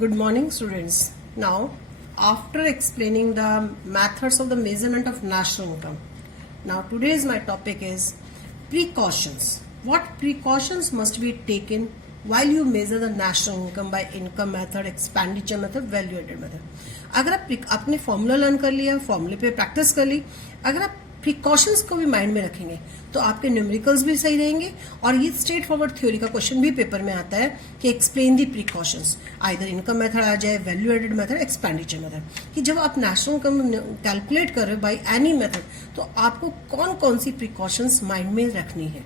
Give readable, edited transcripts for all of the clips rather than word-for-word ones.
Good morning, students. Now, after explaining the methods of the measurement of national income, now today's my topic is precautions. What precautions must be taken while you measure the national income by income method, expenditure method, value added method. अगर आप आपने formula learn कर लिया, फॉर्मूले पे practice कर ली, अगर आप प्रिकॉशंस को भी माइंड में रखेंगे तो आपके न्यूमेरिकल्स भी सही रहेंगे और ये स्ट्रेट फॉरवर्ड थ्योरी का क्वेश्चन भी पेपर में आता है कि explain the precautions, either income method आ जाए, value added method, expenditure method, कि जब आप नेशनल इनकम कैलकुलेट कर रहे हो बाय एनी मेथड तो आपको कौन कौन सी प्रिकॉशंस माइंड में रखनी है.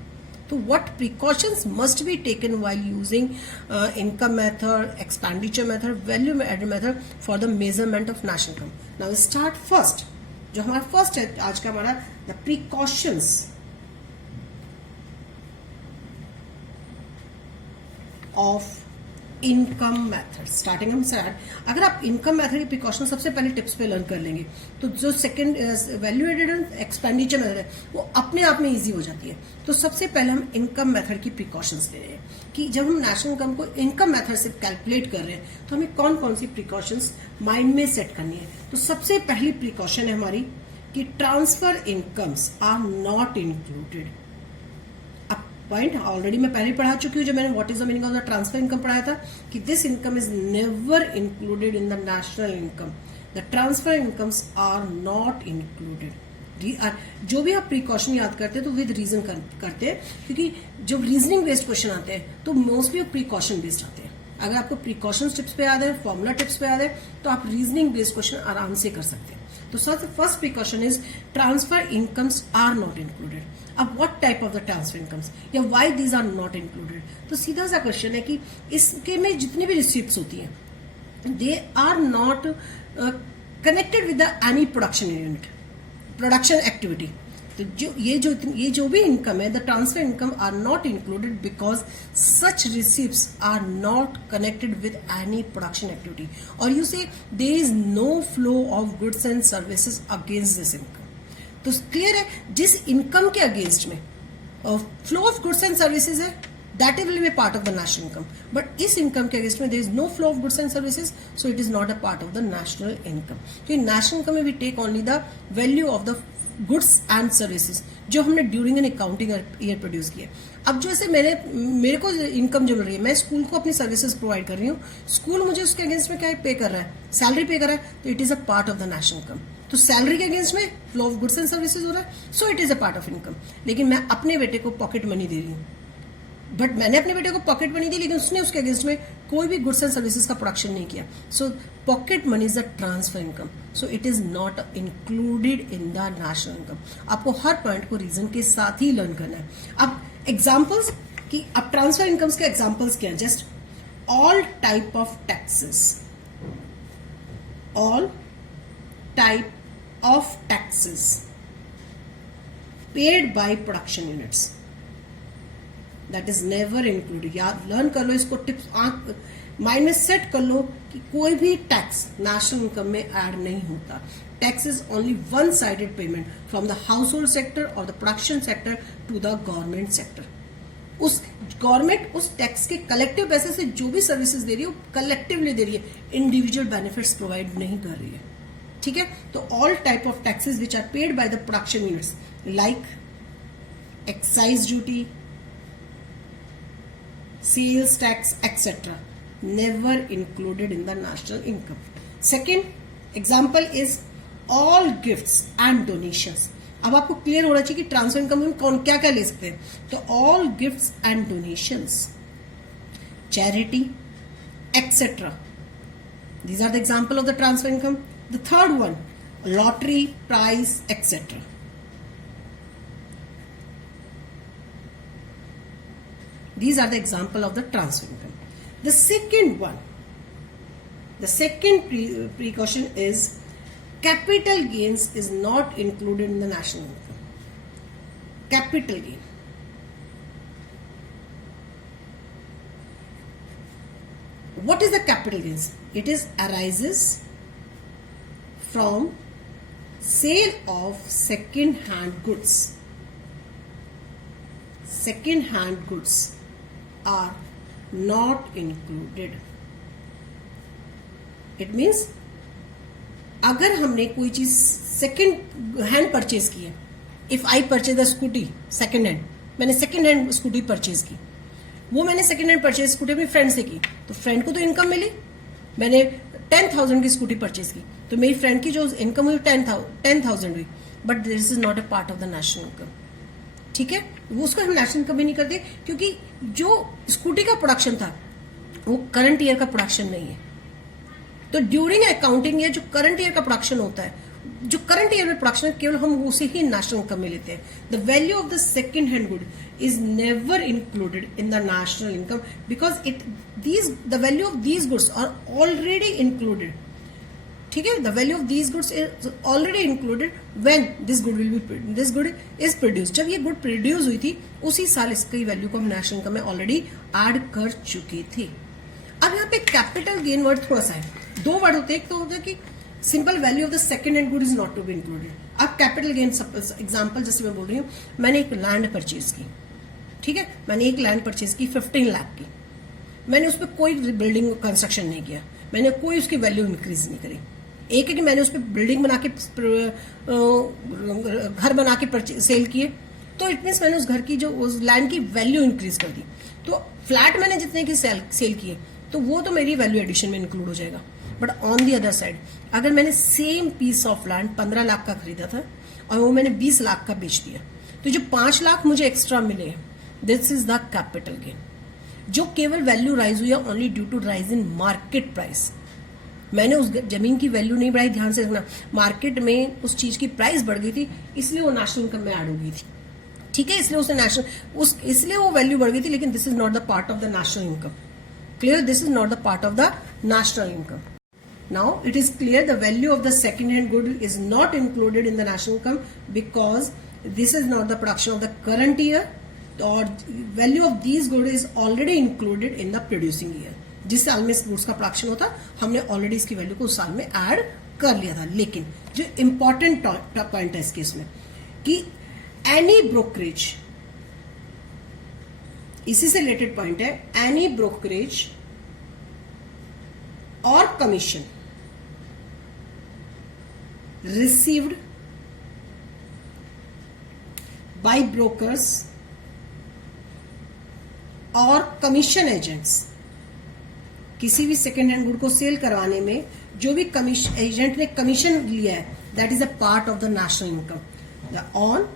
तो what precautions must be taken while using income method, expenditure method, value added method for the measurement of national income. Now start first. जो हमारा फर्स्ट है आज का हमारा the precautions of income method. Starting हम स्टार्ट अगर आप income method की प्रिकॉशन सबसे पहले टिप्स पे लर्न कर लेंगे तो जो second value added expenditure method है वो अपने आप में इजी हो जाती है. तो सबसे पहले हम इनकम मेथड की प्रिकॉशंस ले रहे हैं कि जब हम नेशनल इनकम को इनकम मेथड से कैलकुलेट कर रहे हैं तो हमें कौन कौन सी प्रिकॉशंस माइंड में सेट करनी है. तो सबसे पहली प्रिकॉशन है हमारी कि transfer incomes are not included. Point already मैं पहले पढ़ा चुकी हूँ जब मैंने what is the meaning of the transfer income पढ़ाया था कि this income is never included in the national income. The transfer incomes are not included. जो भी आप प्रिकॉशन याद करते हैं तो विद रीजन करते हैं क्योंकि जब रीजनिंग बेस्ड क्वेश्चन आते हैं तो मोस्टली प्रिकॉशन बेस्ड आते हैं. अगर आपको प्रिकॉशन टिप्स पे याद है, फॉर्मूला टिप्स पे याद है तो आप रीजनिंग बेस्ड क्वेश्चन आराम से कर सकते हैं. तो first precaution is transfer incomes are not included. अब what type of the transfer incomes या why these are not included. तो सीधा सा क्वेश्चन है कि इसके में जितनी भी रिसीप्ट्स होती हैं they are not connected with the any production unit, production activity. तो ये जो भी इनकम है the transfer income are not included because such receipts are not connected with any production activity और you say there is no flow of goods and services against this income. तो clear है जिस income के against में flow of goods and services है that will be part of the national income, but इस income के against में there is no flow of goods and services so it is not a part of the national income. तो in national income में we take only the value of the goods and services जो हमने during an accounting year produce किया. अब जैसे मेरे को income जो मिल रही है, मैं स्कूल को अपनी सर्विसेज प्रोवाइड कर रही हूँ, स्कूल मुझे उसके अगेंस्ट में क्या पे कर रहा है, सैलरी पे कर रहा है, तो it is a part of the national income. तो सैलरी के अगेंस्ट में flow of goods and services हो रहा है सो it is a part of income. लेकिन मैं अपने बेटे को पॉकेट मनी दे रही हूँ, बट मैंने अपने बेटे को पॉकेट मनी दी लेकिन उसने उसके अगेंस्ट में कोई भी गुड्स एंड सर्विसेज का प्रोडक्शन नहीं किया. So pocket money is a transfer income so it is not included in the national income. आपको हर पॉइंट को रीजन के साथ ही लर्न करना है. अब एग्जाम्पल्स कि अब ट्रांसफर इनकम्स के एग्जाम्पल्स क्या है, just all type of taxes, all type of taxes paid by production units that is never included. याद लर्न कर लो इसको, टिप्स माइंड में सेट कर लो कि कोई भी टैक्स नेशनल इनकम में ऐड नहीं होता. Tax is only one sided payment from the household sector और the production sector to the government sector. उस गवर्नमेंट उस टैक्स के कलेक्टिव पैसे से जो भी सर्विसेज दे रही है वो कलेक्टिवली दे रही है, इंडिविजुअल बेनिफिट्स प्रोवाइड नहीं कर रही है. ठीक है. तो all type of taxes which are paid by the production units like excise duty, sales tax etcetera never included in the national income. Second example is all gifts and donations. अब आपको clear होना चाहिए कि transfer income में कौन क्या क्या ले सकते हैं. तो all gifts and donations, charity etcetera, these are the example of the transfer income. The third one, lottery, prize, etc. These are the example of the transfer income. The second one, the second precaution is capital gains is not included in the national income. Capital gain. What is the capital gains? It is arises from sale of second hand goods. Second hand goods are not included. It means अगर हमने कोई चीज second hand purchase की है, if I purchase the scooty second hand, मैंने second hand scooty purchase की, वो मैंने सेकेंड हैंड परचेज स्कूटी अपनी फ्रेंड से की, तो फ्रेंड को तो इनकम मिली। मैंने 10,000 की स्कूटी परचेज की, तो मेरी फ्रेंड की जो इनकम हुई 10,000 हुई, but this is not a part of the national income. ठीक है, वो उसको हम नेशनल इनकम भी नहीं करते, क्योंकि जो स्कूटी का प्रोडक्शन था वो करंट ईयर का प्रोडक्शन नहीं है। तो ड्यूरिंग अकाउंटिंग ईयर जो करंट ईयर का प्रोडक्शन होता है, जो करंट ईयर में प्रोडक्शन केवल हम उसे ही नेशनल इनकम में लेते हैं। The value of the second hand good is never included in the national income because the value of these goods are already included. ठीक है, the value of these goods is already included when this good is produce. जब ये good produce हुई थी उसी साल इसकी value को हम नेशनल इनकम में ऑलरेडी ऐड कर चुके थे। अब यहाँ पे कैपिटल गेन वर्ड थोड़ा सा है, दो वर्ड होते हैं, एक तो होता है कि simple value of the second hand good is not to be included. अब कैपिटल गेन एग्जांपल जैसे मैं बोल रही हूँ, मैंने एक लैंड परचेज की, ठीक है, मैंने एक लैंड परचेज की 15 लाख की, मैंने उस पर कोई बिल्डिंग कंस्ट्रक्शन नहीं किया, मैंने कोई उसकी वैल्यू इंक्रीज नहीं करी। एक है कि मैंने उस पर बिल्डिंग बना के घर बना के सेल किए, तो इट मीन्स मैंने उस घर की जो उस लैंड की वैल्यू इंक्रीज कर दी। तो फ्लैट मैंने जितने की सेल किए तो वो तो मेरी वैल्यू एडिशन में इंक्लूड हो जाएगा। But on the other side अगर मैंने same piece of land 15 lakh का खरीदा था और वो मैंने 20 लाख का बेच दिया, तो जो 5 लाख मुझे एक्स्ट्रा मिले, this is the capital gain, जो केवल वैल्यू राइज हुई है only due to rise in market price. मैंने उस जमीन की वैल्यू नहीं बढ़ाई, ध्यान से रखना, मार्केट में उस चीज की प्राइस बढ़ गई थी इसलिए वो नेशनल इनकम में ऐड हो गई थी। ठीक है, इसलिए वो वैल्यू बढ़ गई थी, लेकिन this is not the part of the national income. Clear, this is not the part of the national income. Now it is clear the value of the second hand good is not included in the national income because this is not the production of the current year, or value of these good is already included in the producing year. जिस साल में इस goods का production होता हमने already इसकी value को उस साल में ऐड कर लिया था। लेकिन जो इंपॉर्टेंट पॉइंट है इस केस में कि एनी ब्रोकरेज, इसी से रिलेटेड पॉइंट है, एनी ब्रोकरेज और कमीशन रिसीव्ड बाय ब्रोकर्स और कमीशन एजेंट्स, किसी भी सेकेंड हैंड गुड को सेल करवाने में जो भी एजेंट ने कमीशन लिया है, that is a part of the national income. The on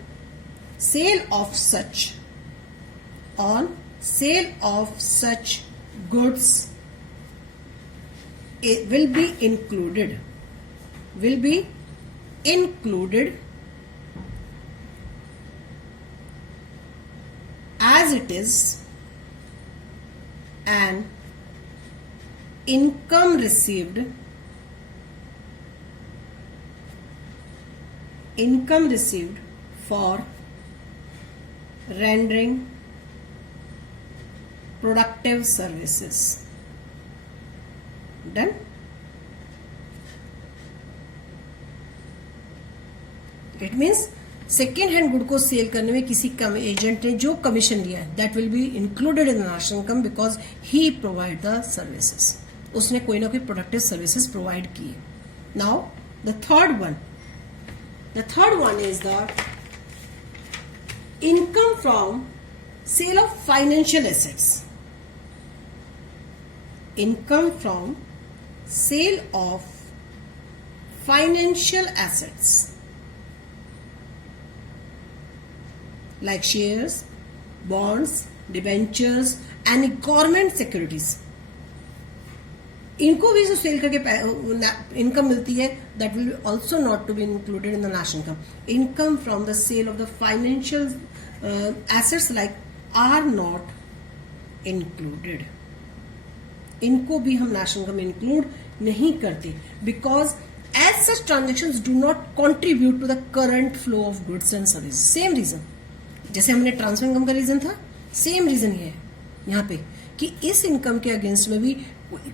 sale of such goods will be included as it is an income received for rendering productive services. Done? It means second hand good को sell करने में किसी agent ने जो commission लिया है, that will be included in the national income because he provide the services, उसने कोई ना कोई प्रोडक्टिव सर्विसेज प्रोवाइड की। Now the third one is the income from sale of financial assets. Income from sale of financial assets like shares, bonds, debentures and government securities. इनको भी जो cell करके income मिलती है, that will also not to be included in the national income. Income from the sale of the financial assets like are not included. इनको भी हम national income में इंक्लूड नहीं करते because as such transactions do not contribute to the current flow of goods and service. Same reason जैसे हमने transfer income का reason था, सेम रीजन ये है यहाँ पे कि इस इनकम के अगेंस्ट में भी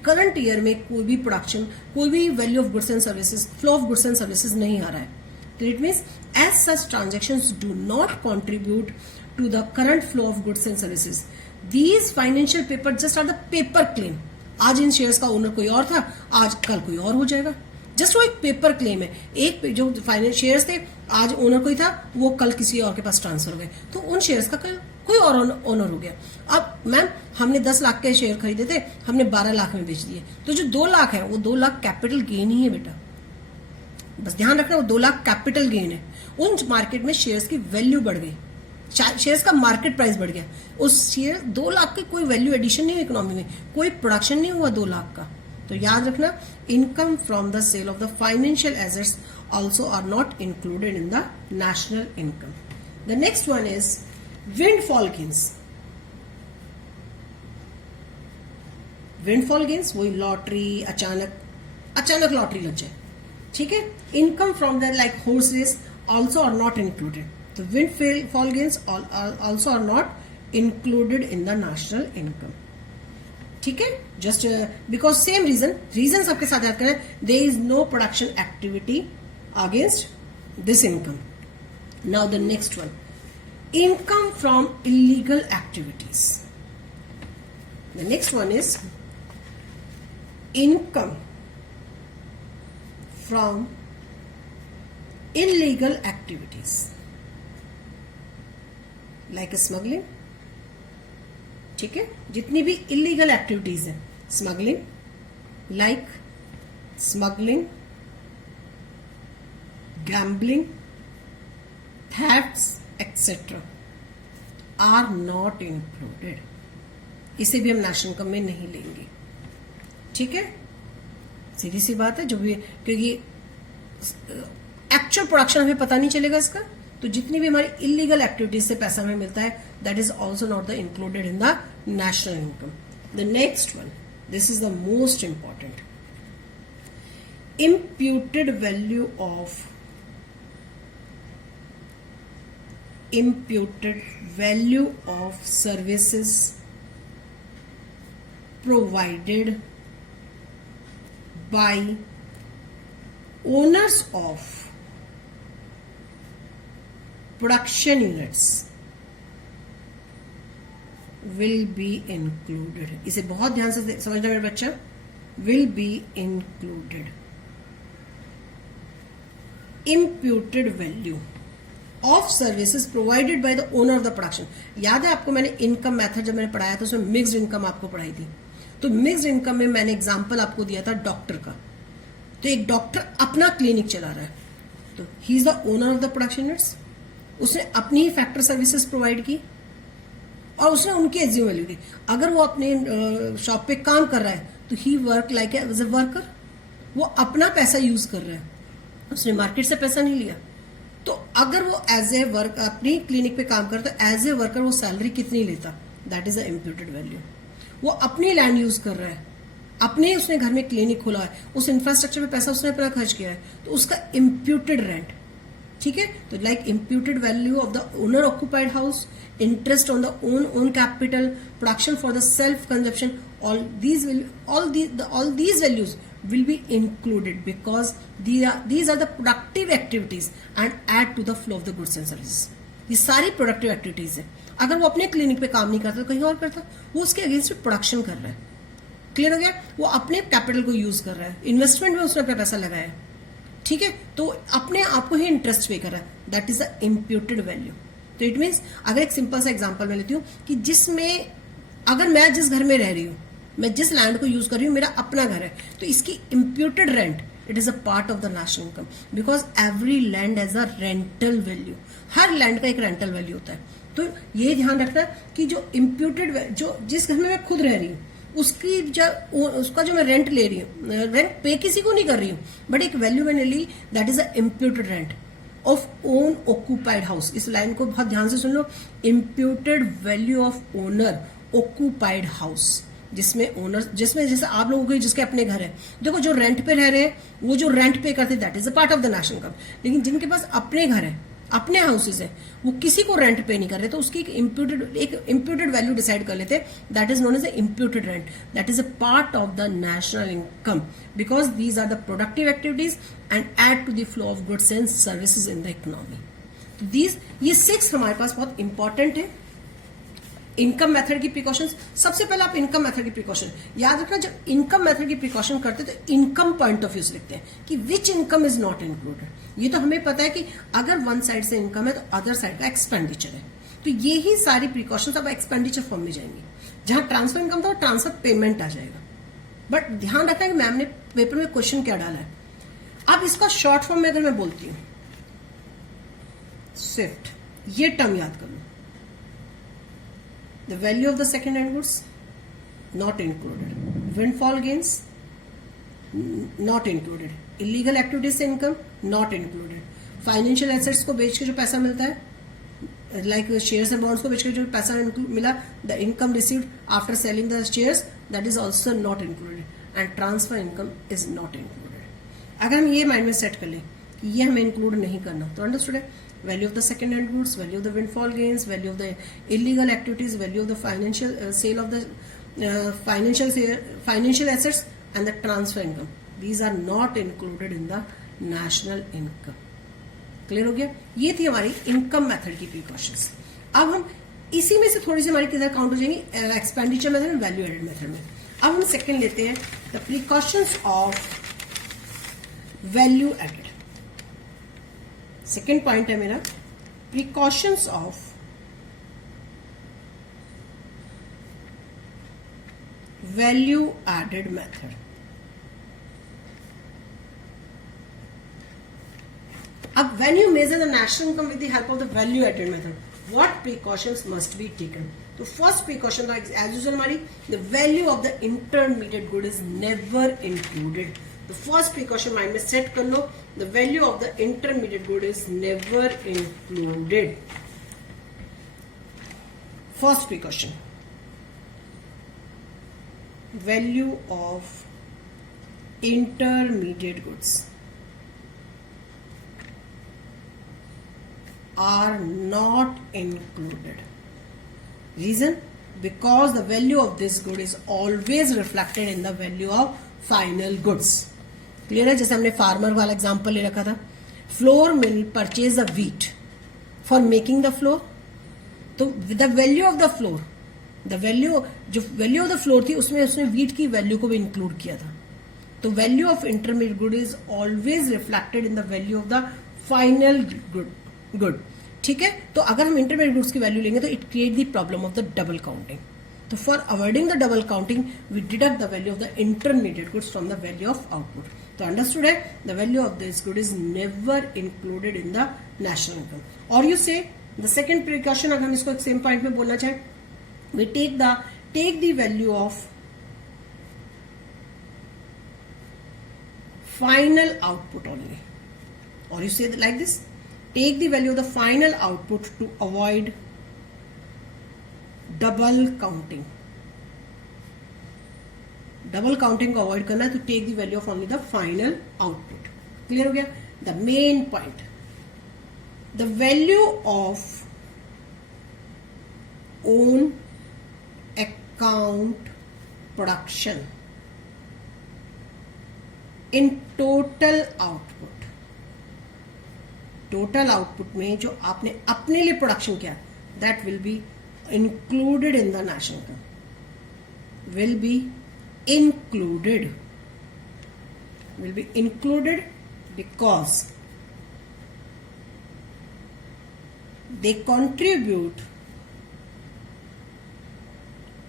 करंट ईयर में कोई भी प्रोडक्शन, कोई भी value of goods and services, flow of goods and services नहीं आ रहा है। तो it means as such transactions do not contribute to the current flow of goods and services. These financial papers just are the paper claim. आज इन shares का owner कोई और था, आज कल कोई और हो जाएगा। जस्ट वो एक पेपर क्लेम है, एक जो फाइनेंस शेयर्स थे आज ओनर कोई था, वो कल किसी और के पास ट्रांसफर हो गए, तो उन शेयर्स का कल कोई और ओनर हो गया। अब मैम हमने 10 लाख के शेयर खरीदे थे, हमने 12 लाख में बेच दिए, तो जो 2 लाख है वो 2 लाख कैपिटल गेन ही है बेटा, बस ध्यान रखना, वो 2 लाख कैपिटल गेन है। उन मार्केट में शेयर्स की वैल्यू बढ़ गई, शेयर्स का मार्केट प्राइस बढ़ गया, उस शेयर 2 लाख की कोई वैल्यू एडिशन नहीं हुई इकोनॉमी में, कोई प्रोडक्शन नहीं हुआ 2 लाख का। तो याद रखना, income from the sale of the financial assets also are not included in the national income. The next one is windfall gains. Windfall gains वही लॉटरी, अचानक लॉटरी लग जाए, ठीक है। Income from the like horse race also are not included, तो windfall gains also are not included in the national income, ठीक है। Just because same reason सबके साथ याद करें, there is no production activity against this income. Now the next one, income from illegal activities. The next one is income from illegal activities like smuggling, ठीक है। जितनी भी इलीगल एक्टिविटीज है, smuggling, like smuggling, gambling, thefts etcetera are not included, इसे भी हम national income में नहीं लेंगे, ठीक है। सीधी सी बात है, जो भी, क्योंकि एक्चुअल प्रोडक्शन हमें पता नहीं चलेगा इसका, तो जितनी भी हमारी इलीगल एक्टिविटीज से पैसा हमें मिलता है, that is also not the included in the national income. The next one, this is the most important, imputed value of services provided by owners of production units will be included। इसे बहुत ध्यान से समझना मेरे बच्चा, will be included। imputed value of services provided by the owner of the production। याद है आपको, मैंने इनकम मेथड जब मैंने पढ़ाया था उसमें मिक्स्ड इनकम आपको पढ़ाई थी, तो मिक्स्ड इनकम में मैंने एग्जांपल आपको दिया था डॉक्टर का। तो एक डॉक्टर अपना क्लिनिक चला रहा है, तो he is the owner of the production units, उसने अपनी ही फैक्टर सर्विसेज प्रोवाइड की और उसने उनकी एज्यूम वैल्यू दी। अगर वो अपने शॉप पे काम कर रहा है तो he work like as a worker, वो अपना पैसा यूज कर रहा है, उसने मार्केट से पैसा नहीं लिया। तो अगर वो एज ए वर्क अपनी क्लिनिक पे काम करता है, एज ए वर्कर वो सैलरी कितनी लेता, that is the imputed value. वो अपनी लैंड यूज कर रहा है, अपने उसने घर में क्लिनिक खोला है, उस इंफ्रास्ट्रक्चर पे पैसा उसने अपना खर्च किया है, तो उसका इम्प्यूटेड रेंट, ठीक है। तो like imputed value of the owner occupied house, interest on the own capital, production for the self consumption, all these values will be included because these are the productive activities and add to the flow of the goods and services। ये सारी productive activities है। अगर वो अपने clinic पे काम नहीं करता तो कहीं और करता, वो उसके अगेंस्ट प्रोडक्शन कर रहा है, क्लियर हो गया। वो अपने कैपिटल को यूज कर रहा है, इन्वेस्टमेंट में उसने अपना पैसा लगाया, ठीक है, तो अपने आप को ही इंटरेस्ट पे कर रहा है, that is the imputed value. तो इट मीन्स, अगर एक सिंपल सा एग्जाम्पल मैं लेती हूँ कि जिसमें अगर मैं जिस घर में रह रही हूँ, मैं जिस लैंड को यूज कर रही हूँ, मेरा अपना घर है, तो इसकी imputed rent it is a part of the national income, because every land has a rental value. Her land का एक रेंटल वैल्यू होता है। तो ये ध्यान रखना कि जो इम्प्यूटेड, जो जिस घर में मैं खुद रह रही हूँ उसका जो मैं रेंट ले रही हूँ, रेंट पे किसी को नहीं कर रही हूँ, बट एक वैल्यू मैंने ली, that is a imputed rent of own occupied house. इस लाइन को बहुत ध्यान से सुन लो, imputed value of owner occupied house, जिसमें ओनर, जिसमें जैसे आप लोगों के जिसके अपने घर है, देखो जो रेंट पे रह रहे हैं, वो जो रेंट पे करते, that is a part of the national income. लेकिन जिनके पास अपने घर है, अपने हाउसेज है, वो किसी को रेंट पे नहीं कर रहे, तो उसकी एक इम्प्यूटेड वैल्यू डिसाइड कर लेते, that is known as a imputed rent, that is a part of the national income, because these are the productive activities and add to the flow of goods and services in the economy. तो ये 6 हमारे पास बहुत important है। Income method की precautions, सबसे पहले आप income method की प्रिकॉशन याद रखना। जब इनकम मेथड की प्रिकॉशन करते हैं तो इनकम पॉइंट ऑफ व्यू से लिखते हैं कि विच इनकम इज नॉट इंक्लूडेड। ये तो हमें पता है कि अगर वन साइड से इनकम है तो अदर साइड का एक्सपेंडिचर है, तो ये ही सारी प्रिकॉशंस अब एक्सपेंडिचर फॉर्म में जाएंगी। जहां ट्रांसफर इनकम था वो ट्रांसफर पेमेंट आ जाएगा। बट ध्यान रखना कि मैम ने पेपर में क्वेश्चन क्या डाला है। अब इसका शॉर्ट फॉर्म में अगर मैं बोलती हूं स्विफ्ट, ये टर्म याद कर लो। The value of the second hand goods not included. Windfall gains not included. Illegal activities से income not included. Financial assets को बेच के जो पैसा मिलता है, like shares and bonds को बेच के जो पैसा मिला, the income received after selling the shares, that is also not included. And transfer income is not included. अगर हम ये माइंड में सेट कर लें कि ये हमें इंक्लूड नहीं करना, तो अंडरस्टूड है। Value of the second hand goods, value of the windfall gains, value of the illegal activities, value of the financial sale of the financial assets, and the transfer income. These are not included in the national income. Clear हो गया? ये थी हमारी income method की precautions. अब हम इसी में से थोड़ी सी हमारी किधर काउंट हो जाएंगी, एक्सपेंडिचर मेथड में, वैल्यू एडेड मेथड में। अब हम सेकंड लेते हैं the precautions of value added. Second point है मेरा precautions of value added method. अब when you measure the national income with the help of the value added method, what precautions must be taken. तो first precaution as usual हमारी, the value of the intermediate good is never included. The first precaution mind में set कर लो, the value of the intermediate good is never included. First precaution, value of intermediate goods are not included. Reason? Because the value of this good is always reflected in the value of final goods. Clear है? जैसे हमने farmer वाला example ले रखा था, flour mill purchase the wheat for making the flour, तो the value of the flour, the value जो value of the flour थी उसमें उसने व्हीट की वैल्यू को भी इंक्लूड किया था। तो value of intermediate good is always reflected in the value of the final good. ठीक है? तो अगर हम इंटरमीडिएट गुड्स की वैल्यू लेंगे तो it create the problem of the double counting. तो for avoiding the double counting we deduct the value of the intermediate goods from the value of output. तो अंडरस्टूड है, the value of this good is never included in the national income. और you say the second precaution, अगर हम इसको एक same point में बोलना चाहें, we take the value of final output only, और you say like this, take the value of the final output to avoid double counting. Double counting को avoid करना है तो take the value of only the final output. Clear हो गया? The main point, the value of own account production in total output. Total output में जो आपने अपने लिए प्रोडक्शन किया, that will be included in the national income, will be included because they contribute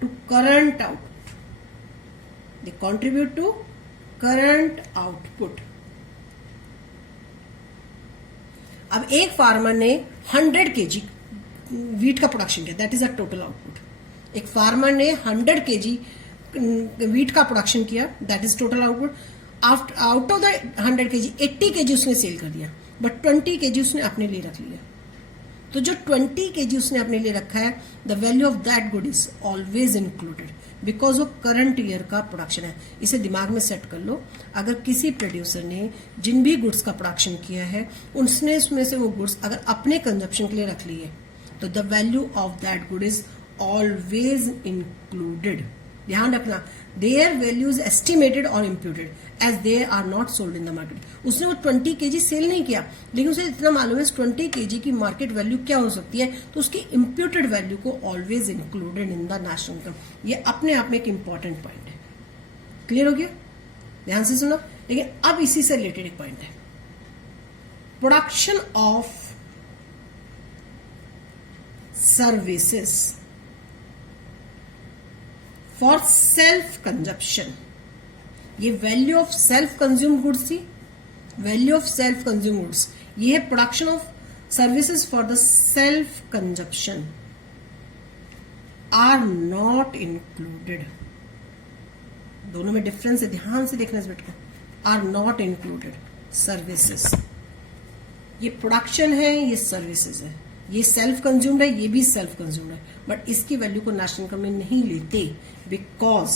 to current output. They contribute to current output. अब एक farmer ने 100 kg wheat का प्रोडक्शन किया, that is a total output. एक farmer ने 100 kg wheat का production किया, that is total output. Out of the 100 kg 80 kg उसने सेल कर दिया, बट 20 kg उसने अपने लिए रख लिया। तो जो 20 kg उसने अपने लिए रखा है, the value of that good is always included because वो करंट ईयर का प्रोडक्शन है। इसे दिमाग में सेट कर लो, अगर किसी प्रोड्यूसर ने जिन भी गुड्स का प्रोडक्शन किया है उसने उसमें से वो गुड्स अगर अपने कंजप्शन के लिए रख लिए, तो the value of that good is always included. ध्यान रखना, देयर वैल्यू इज एस्टिमेटेड और imputed as they are not sold in the market. उसने वो 20 kg सेल नहीं किया, लेकिन उसे इतना मालूम है 20 kg की मार्केट वैल्यू क्या हो सकती है, तो उसकी इम्प्यूटेड वैल्यू को always included in the national income. ये अपने आप में एक इंपॉर्टेंट पॉइंट है। क्लियर हो गया? ध्यान से सुना। लेकिन अब इसी से रिलेटेड एक पॉइंट है, production of services for self consumption. ये value of self consume goods थी, value of self consume goods, ये है production of services for the self consumption are not included. दोनों में डिफरेंस है, ध्यान से देखना इस बिट को। आर नॉट इंक्लूडेड सर्विसेज, ये प्रोडक्शन है, ये सर्विसेज है, ये सेल्फ कंज्यूम्ड है, ये भी सेल्फ कंज्यूम्ड है, बट इसकी वैल्यू को नेशनल इनकम में नहीं लेते because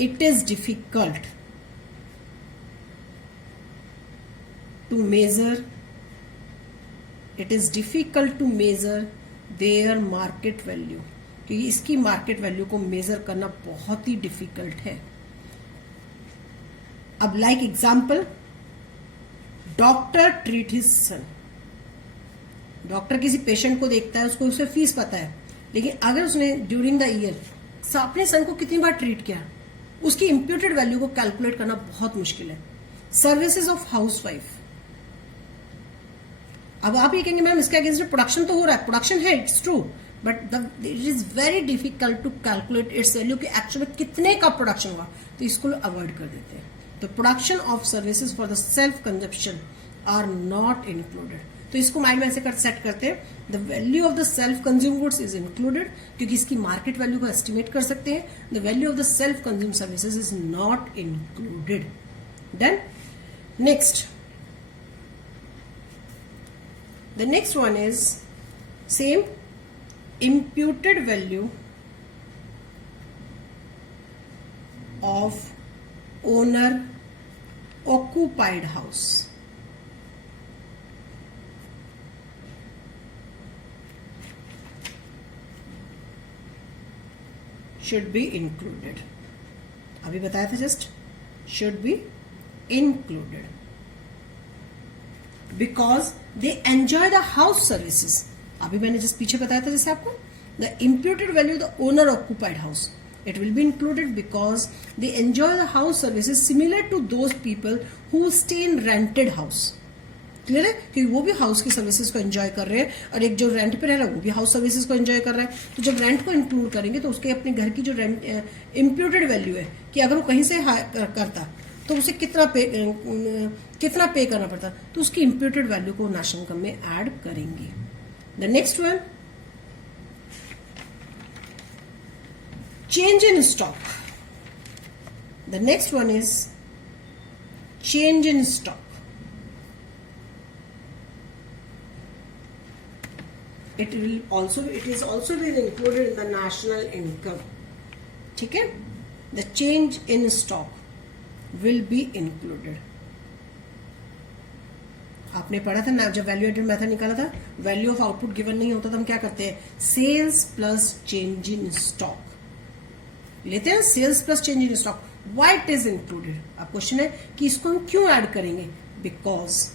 it is difficult to measure, it is difficult to measure their market value, क्योंकि इसकी मार्केट वैल्यू को मेजर करना बहुत ही डिफिकल्ट है। अब like example, doctor treat his son, doctor किसी पेशेंट को देखता है, उसको उसे फीस पता है, लेकिन अगर उसने ड्यूरिंग द ईयर अपने सन को कितनी बार ट्रीट किया, उसकी इंप्यूटेड वैल्यू को कैलकुलेट करना बहुत मुश्किल है। सर्विसेज ऑफ हाउस वाइफ, अब आप ये कहेंगे मैम इसके अगेंस्ट प्रोडक्शन तो हो रहा है, प्रोडक्शन है, it's true, but it is very difficult to calculate its value कि एक्चुअली कितने का प्रोडक्शन हुआ, तो इसको अवॉइड कर देते हैं। तो production of services for the self consumption are not included. तो इसको माइंड में ऐसे सेट करते हैं, the value of the self consume goods is included, क्योंकि इसकी मार्केट वैल्यू को एस्टिमेट कर सकते हैं। The value of the self consume services is not included. Then next, the next one is same, imputed value of owner occupied house। should be included, अभी बताया था just, should be included because they enjoy the house services। अभी मैंने just पीछे बताया था जैसे आपको, the imputed value of the owner occupied house, it will be included because they enjoy the house services similar to those people who stay in rented house। Clear है कि वो भी हाउस की सर्विसेज को एंजॉय कर रहे हैं, और एक जो रेंट पे रह रहा है वो भी हाउस सर्विसेज को एंजॉय कर रहा है। तो जब रेंट को इंक्लूड करेंगे तो उसके अपने घर की जो रेंट इम्प्यूटेड वैल्यू है कि अगर वो कहीं से करता तो उसे कितना पे करना पड़ता, तो उसकी इम्प्यूटेड वैल्यू को नेशनल इनकम में ऐड करेंगे। The next one, change in stock. The next one is change in stock. it is also been included in the national income। ठीक है, the change in stock will be included। आपने पढ़ा था ना जब value added method निकाला था, value of output given नहीं होता तो हम क्या करते हैं, sales plus change in stock लेते हैं, sales plus change in stock. Why it is included, अब क्वेश्चन है कि इसको हम क्यों ऐड करेंगे, because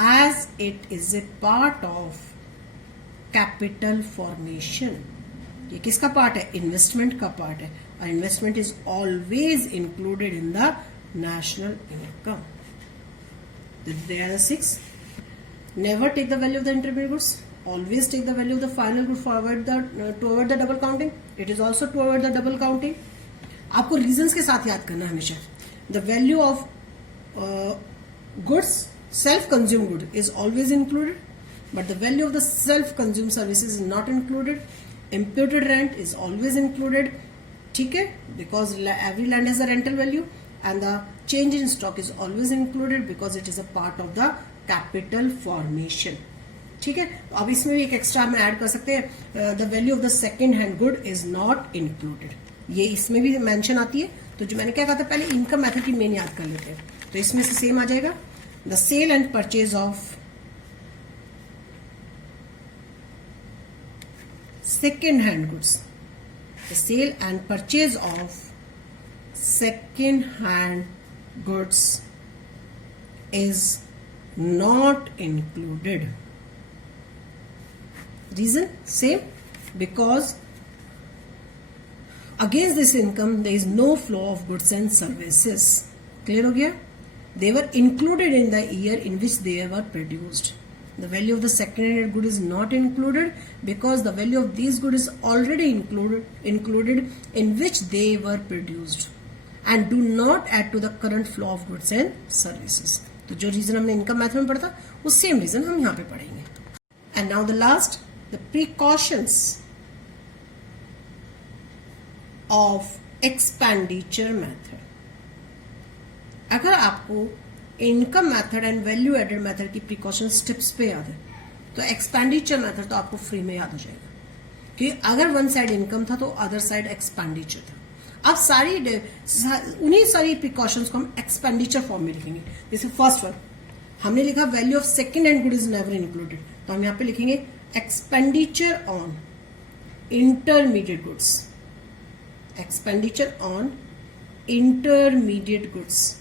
as it is a part of capital formation। ये किसका पार्ट है, इन्वेस्टमेंट का पार्ट है, और investment is always included in the national income. There are the 6। Never take the value of the intermediate goods, always take the value of the final good to avoid the double counting। It is also to avoid the double counting। आपको reasons के साथ याद करना हमेशा। The value of goods self-consumed good is always included, but the value of the self-consumed services is not included। Imputed rent is always included, ठीक है, because every land has a rental value, and the change in stock is always included because it is a part of the capital formation। ठीक है, अब इसमें भी एक extra हम add कर सकते हैं, the value of the second hand good is not included। ये इसमें भी मेंशन आती है। तो जो मैंने क्या कहा था, पहले इनकम मेथड की मेन याद कर लेते हैं, तो इसमें से सेम आ जाएगा, the sale and purchase of second hand goods. The sale and purchase of second hand goods is not included. Reason same, because against this income there is no flow of goods and services. Clear हो गया? They were included in the year in which they were produced. The value of the second-hand good is not included because the value of these goods is already included in which they were produced and do not add to the current flow of goods and services. तो जो reason हमने income method में पढ़ा था वो same reason हम यहाँ पे पढ़ेंगे. And now the last, the precautions of expenditure method. अगर आपको income method and value added method की प्रिकॉशन टिप्स पे याद है तो एक्सपेंडिचर मेथड तो आपको फ्री में याद हो जाएगा, क्योंकि अगर वन साइड इनकम था तो अदर साइड एक्सपेंडिचर था. अब उन्हीं सारी प्रिकॉशंस को हम एक्सपेंडिचर फॉर्म में लिखेंगे. जैसे फर्स्ट वन हमने लिखा value of second hand good is never included, तो हम यहाँ पे लिखेंगे expenditure on intermediate goods. Expenditure on intermediate goods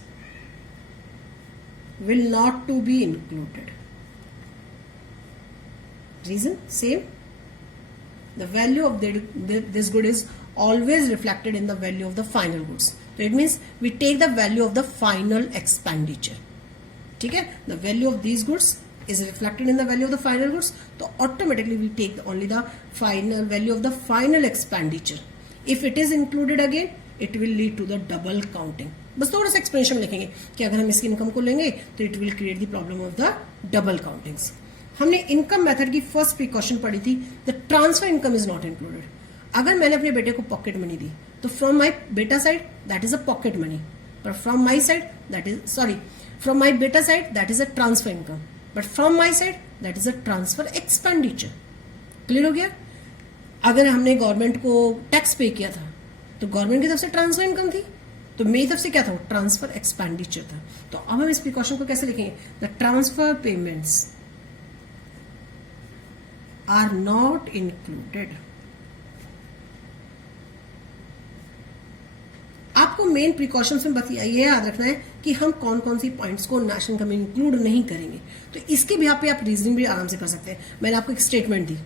will not to be included. Reason same, the value of this good is always reflected in the value of the final goods. So it means we take the value of the final expenditure. ठीक है, the value of these goods is reflected in the value of the final goods, so automatically we take only the final value of the final expenditure. If it is included again, it will lead to the double counting. बस थोड़ा सा explanation लिखेंगे कि अगर हम इसकी income को लेंगे तो it will create the problem of the double countings. हमने इनकम मेथड की फर्स्ट प्रिकॉशन पढ़ी थी, the transfer income is not included. अगर मैंने अपने बेटे को पॉकेट मनी दी तो फ्रॉम माई बेटा side that is a pocket money, but from my side that is from my बेटा side that is a transfer income, but from my side that is a transfer expenditure. Clear हो गया? अगर हमने government को tax पे किया था तो गवर्नमेंट की तरफ से ट्रांसफर इनकम थी, तो मेरी तरफ से क्या था? ट्रांसफर एक्सपेंडिचर था. तो अब हम इस प्रिकॉशन को कैसे लिखेंगे? The transfer payments are not included. आपको मेन प्रिकॉशंस में बस ये याद रखना है कि हम कौन कौन सी पॉइंट्स को नेशनल इनकम में इंक्लूड नहीं करेंगे. तो इसके भी आप रीजनिंग भी आराम से कर सकते हैं. मैंने आपको एक स्टेटमेंट दी,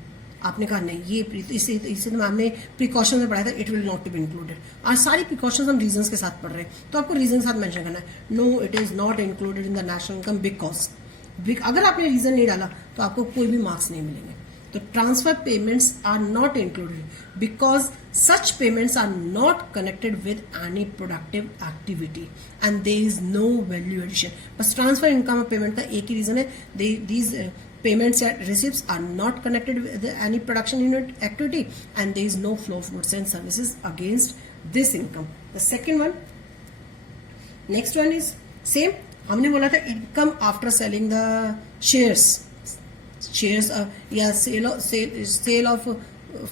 आपने कहा नहीं ये इसे तो हमने प्रिकॉशन में पढ़ा था, it will not to be included. और सारी प्रिकॉशंस हम रीजंस के साथ पढ़ रहे हैं, तो आपको रीजन के साथ मेंशन करना है. No, it is not included in the national income because. अगर आपने रीजन नहीं डाला तो आपको कोई भी मार्क्स नहीं मिलेंगे. तो transfer payments are not included because such payments are not connected with any productive activity and there is no value addition. बस ट्रांसफर इनकम पेमेंट का एक ही रीजन है, these payments and receipts are not connected with any production unit activity and there is no flow of goods and services against this income. The second one, next one is same. हमने बोला था income after selling the shares या sale of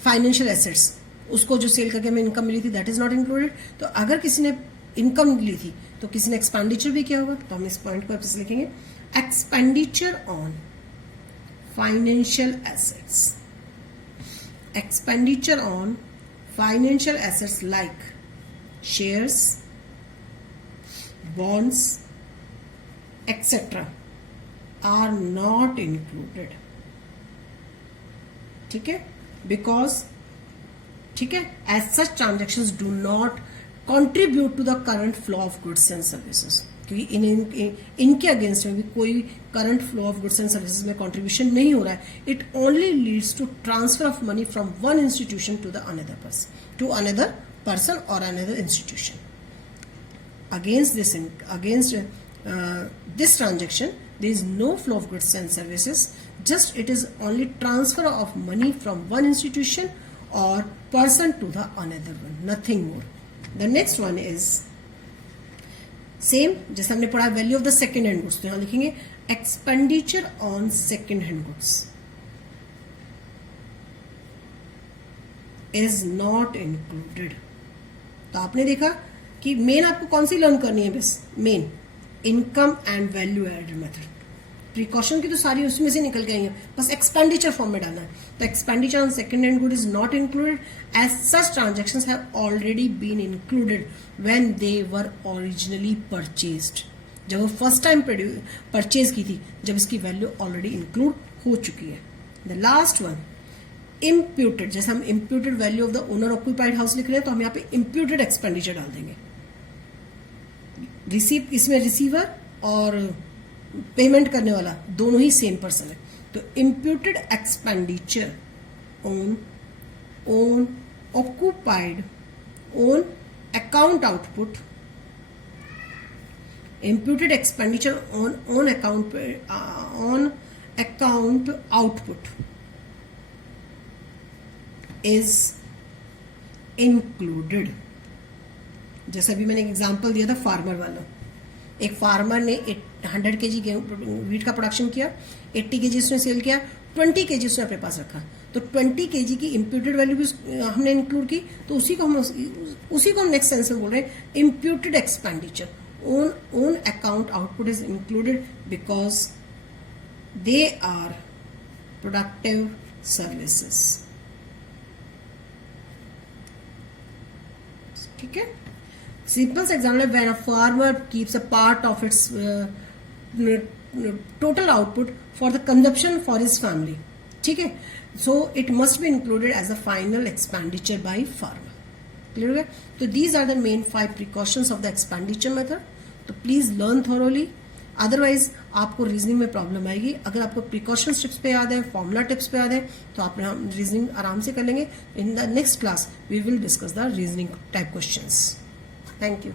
financial assets, उसको जो cell करके हमें income मिली थी that is not included. तो अगर किसी ने इनकम ली थी तो किसी ने एक्सपेंडिचर भी किया होगा, तो हम इस पॉइंट को वापस लिखेंगे expenditure on financial assets. Expenditure on financial assets like shares, bonds etcetera are not included. ठीक है, बिकॉज ठीक है, as such transactions do not contribute to the current flow of goods and services. क्योंकि इनके against में भी कोई current flow of goods and services में कंट्रीब्यूशन नहीं हो रहा है. It only leads to transfer of money from one institution to the another person और another institution. Against this transaction there is no flow of goods and services, just it is only transfer of money from one institution or person to the another one, nothing more. The next one is same जैसे हमने पढ़ा value of the second hand goods, तो यहां लिखेंगे expenditure on second hand goods is not included. तो आपने देखा कि मेन आपको कौन सी लर्न करनी है? बस main income and value added method. Precaution की तो सारी उसमें से निकल के आई है, बस एक्सपेंडिचर फॉर्म में डालना है। तो expenditure on second hand good is not included as such transactions have already been included when they were originally purchased. जब वो फर्स्ट टाइम परचेज की थी, जब इसकी वैल्यू ऑलरेडी इंक्लूड हो चुकी है। द लास्ट वन इम्प्यूटेड, जैसे हम imputed value of the owner occupied house लिख रहे हैं, तो हम यहाँ पे इम्प्यूटेड एक्सपेंडिचर डाल देंगे। इसमें रिसीवर और पेमेंट करने वाला दोनों ही सेम पर्सन है। तो imputed expenditure on occupied on account output, imputed expenditure on account output is included। जैसे अभी मैंने एग्जांपल दिया था फार्मर वाला, एक फार्मर ने 100 kg वीट का प्रोडक्शन किया, 80 kg उसने सेल किया, 20 kg उसने अपने पास रखा, तो 20 kg की इम्प्यूटेड वैल्यू भी हमने इंक्लूड की, तो उसी को हम नेक्स्ट सेंस में बोल रहे हैं imputed expenditure on account output is included because they are productive services। ठीक है, सिंपल एग्जाम्पल है, when a farmer keeps a part of its total output for the consumption for his family, ठीक है, so it must be included as a final expenditure by farmer। Clear हो गया? तो these are the main 5 precautions of the expenditure method. तो please learn thoroughly, otherwise आपको reasoning में problem आएगी। अगर आपको प्रिकॉशंस टिप्स पे याद है, फॉर्मूला टिप्स पे याद है, तो आप रीजनिंग आराम से कर लेंगे। In the next class we will discuss the reasoning type questions. Thank you.